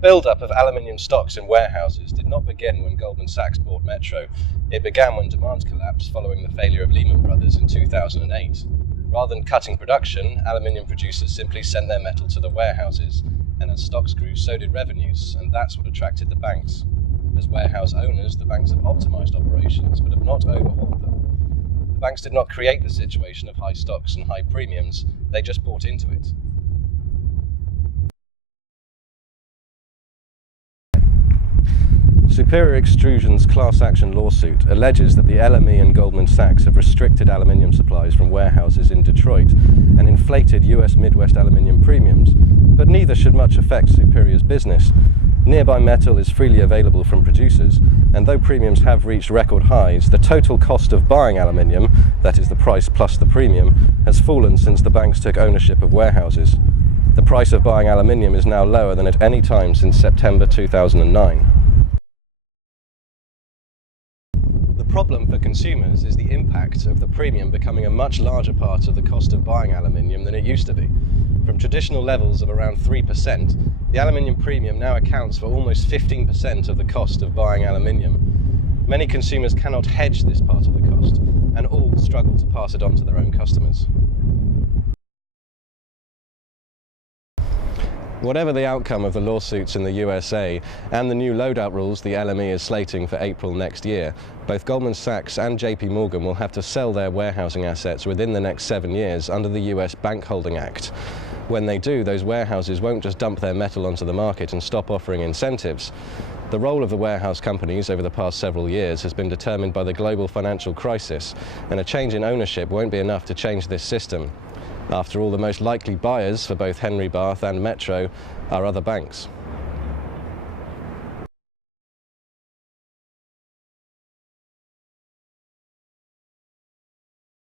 build-up of aluminium stocks in warehouses did not begin when Goldman Sachs bought Metro. It began when demand collapsed following the failure of Lehman Brothers in 2008. Rather than cutting production, aluminium producers simply sent their metal to the warehouses, and as stocks grew, so did revenues, and that's what attracted the banks. As warehouse owners, the banks have optimized operations, but have not overhauled them. The banks did not create the situation of high stocks and high premiums, they just bought into it. Superior Extrusion's class action lawsuit alleges that the LME and Goldman Sachs have restricted aluminium supplies from warehouses in Detroit and inflated US Midwest aluminium premiums, but neither should much affect Superior's business. Nearby metal is freely available from producers, and though premiums have reached record highs, the total cost of buying aluminium, that is the price plus the premium, has fallen since the banks took ownership of warehouses. The price of buying aluminium is now lower than at any time since September 2009. The problem for consumers is the impact of the premium becoming a much larger part of the cost of buying aluminium than it used to be. From traditional levels of around 3%, the aluminium premium now accounts for almost 15% of the cost of buying aluminium. Many consumers cannot hedge this part of the cost, and all struggle to pass it on to their own customers. Whatever the outcome of the lawsuits in the USA and the new loadout rules the LME is slating for April next year, both Goldman Sachs and JP Morgan will have to sell their warehousing assets within the next 7 years under the US Bank Holding Act. When they do, those warehouses won't just dump their metal onto the market and stop offering incentives. The role of the warehouse companies over the past several years has been determined by the global financial crisis, and a change in ownership won't be enough to change this system. After all, the most likely buyers for both Henry Bath and Metro are other banks.